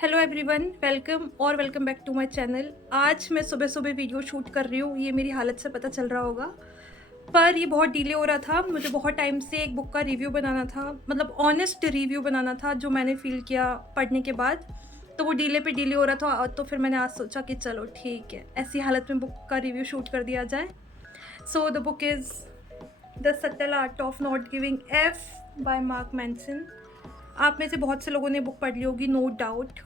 Hello everyone, welcome back to my channel. आज मैं सुबह सुबह वीडियो शूट कर रही हूँ। ये मेरी हालत से पता चल रहा होगा, पर ये बहुत डिले हो रहा था। मुझे बहुत टाइम से एक बुक का रिव्यू बनाना था, मतलब ऑनेस्ट रिव्यू बनाना था जो मैंने फील किया पढ़ने के बाद। तो वो डिले पे डिले हो रहा था, तो फिर मैंने आज सोचा कि चलो ठीक है, ऐसी हालत में बुक का रिव्यू शूट कर दिया जाए। So the book is the subtle art of not giving F bye mark Manson. आप में से बहुत से लोगों ने बुक पढ़ ली होगी, नो डाउट।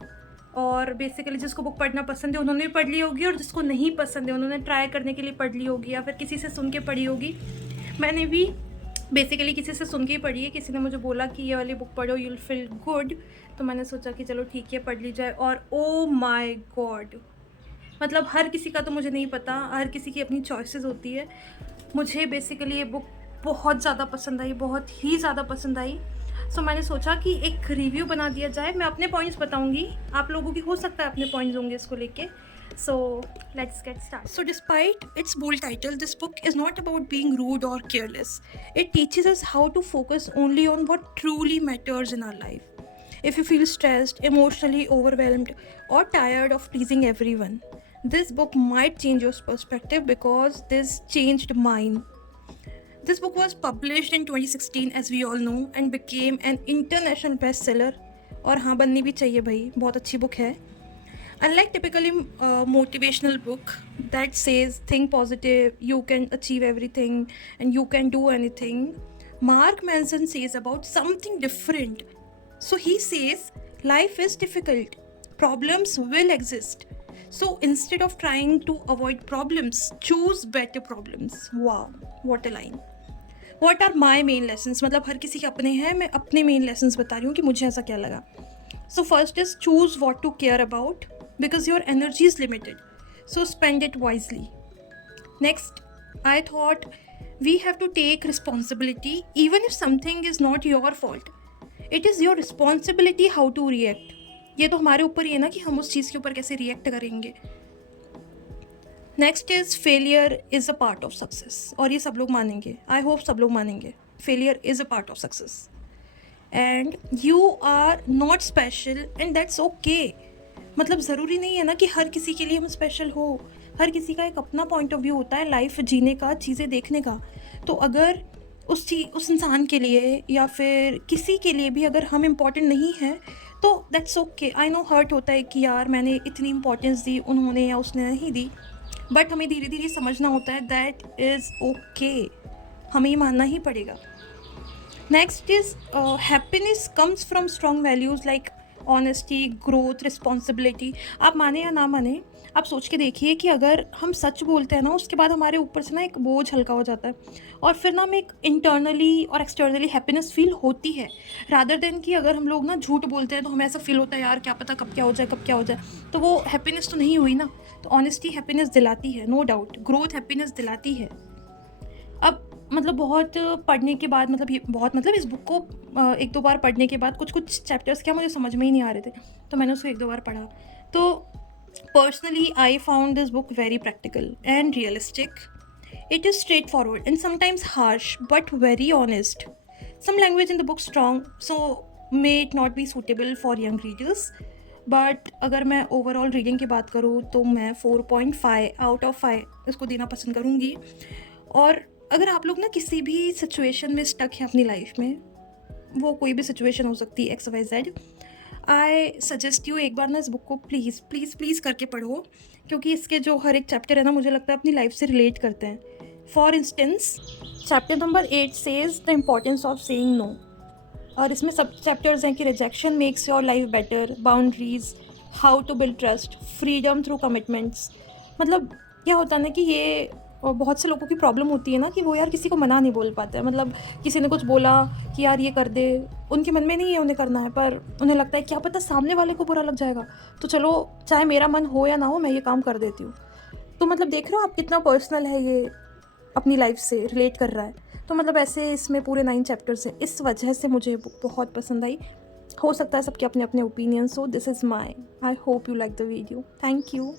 और बेसिकली जिसको बुक पढ़ना पसंद है उन्होंने भी पढ़ ली होगी, और जिसको नहीं पसंद है उन्होंने ट्राई करने के लिए पढ़ ली होगी, या फिर किसी से सुन के पढ़ी होगी। मैंने भी बेसिकली किसी से सुन के ही पढ़ी है। किसी ने मुझे बोला कि ये वाली बुक पढ़ो, यू विल फील गुड। तो मैंने सोचा कि चलो ठीक है, पढ़ ली जाए। और ओ माय गॉड, मतलब हर किसी का तो मुझे नहीं पता, हर किसी की अपनी चॉइसेस होती है। मुझे बेसिकली ये बुक बहुत ज़्यादा पसंद आई, बहुत ही ज़्यादा पसंद आई। सो मैंने सोचा कि एक रिव्यू बना दिया जाए। मैं अपने पॉइंट्स बताऊंगी, आप लोगों की हो सकता है अपने पॉइंट्स होंगे इसको लेके। So let's get start. So despite its bold title, this book is not about being rude or careless. It teaches us how to focus only on what truly matters in our life. If you feel stressed, emotionally overwhelmed, or tired of pleasing everyone, this book might change your perspective, because this changed mine. This book was published in 2016, as we all know, and became an international bestseller. और हाँ, बननी भी चाहिए भाई, बहुत अच्छी book है। Unlike typically motivational book that says think positive, you can achieve everything, and you can do anything, Mark Manson says about something different. So he says life is difficult, problems will exist. So instead of trying to avoid problems, choose better problems. Wow, what a line. What are my main lessons? मतलब हर किसी के अपने हैं, मैं अपने main lessons बता रही हूँ कि मुझे ऐसा क्या लगा। So first is choose what to care about, because your energy is limited. So spend it wisely. Next, I thought we have to take responsibility even if something is not your fault. It is your responsibility how to react. ये तो हमारे ऊपर ही है ना कि हम उस चीज़ के ऊपर कैसे रिएक्ट करेंगे। Next is failure is a part of success, और ये सब लोग मानेंगे, आई होप सब लोग मानेंगे। Failure is a part of success and you are not special and that's okay. मतलब ज़रूरी नहीं है ना कि हर किसी के लिए हम स्पेशल हो। हर किसी का एक अपना पॉइंट ऑफ व्यू होता है लाइफ जीने का, चीज़ें देखने का। तो अगर उस इंसान के लिए या फिर किसी के लिए भी अगर हम इम्पॉर्टेंट नहीं हैं, तो that's okay. I know hurt होता है कि यार मैंने इतनी इंपॉर्टेंस दी, उन्होंने या उसने नहीं दी, बट हमें धीरे धीरे समझना होता है दैट इज़ ओके। हमें ये मानना ही पड़ेगा। Next is happiness comes from strong values like honesty, growth, responsibility. आप माने या ना माने, आप सोच के देखिए कि अगर हम सच बोलते हैं ना, उसके बाद हमारे ऊपर से ना एक बोझ हल्का हो जाता है, और फिर ना हमें एक इंटरनली और एक्सटर्नली हैप्पीनेस फील होती है, रादर देन कि अगर हम लोग ना झूठ बोलते हैं तो हमें ऐसा फील होता है यार क्या पता कब क्या हो जाए, कब क्या हो जाए। तो वो हैप्पीनेस तो नहीं हुई ना। तो ऑनेस्टी हैप्पीनेस दिलाती है, नो डाउट। ग्रोथ हैप्पीनेस दिलाती है। अब मतलब बहुत पढ़ने के बाद, मतलब ये बहुत, मतलब इस बुक को एक दो बार पढ़ने के बाद कुछ चैप्टर्स क्या मुझे समझ में ही नहीं आ रहे थे, तो मैंने उसको एक दो बार पढ़ा। तो personally I found this book very practical and realistic. It is straightforward and sometimes harsh, but very honest. Some language in the book strong, so may it not be suitable for young readers. But अगर मैं overall reading की बात करूँ तो मैं 4.5 out of 5 इसको देना पसंद करूँगी। और अगर आप लोग ना किसी भी सिचुएशन में स्टक हैं अपनी लाइफ में, वो कोई भी सिचुएशन हो सकती है, XYZ, आई सजेस्ट यू एक बार ना इस बुक को प्लीज़ प्लीज़ प्लीज़ करके पढ़ो, क्योंकि इसके जो हर एक चैप्टर है ना, मुझे लगता है अपनी लाइफ से रिलेट करते हैं। For instance, chapter number 8 says the importance of saying no, और इसमें सब चैप्टर्स हैं कि rejection makes your life better, boundaries, how to build trust, freedom through commitments. मतलब क्या होता है ना कि ये बहुत से लोगों की प्रॉब्लम होती है ना कि वो यार किसी को मना नहीं बोल पाते हैं। मतलब किसी ने कुछ बोला कि यार ये कर दे, उनके मन में नहीं है उन्हें करना है, पर उन्हें लगता है क्या पता सामने वाले को बुरा लग जाएगा, तो चलो चाहे मेरा मन हो या ना हो, मैं ये काम कर देती हूँ। तो मतलब देख रहे हो आप कितना पर्सनल है, ये अपनी लाइफ से रिलेट कर रहा है। तो मतलब ऐसे इसमें पूरे 9 चैप्टर्स हैं, इस वजह से मुझे बुक बहुत पसंद आई। हो सकता है सबके अपने अपने ओपिनियंस हो, this is my, I hope you like the video, thank you.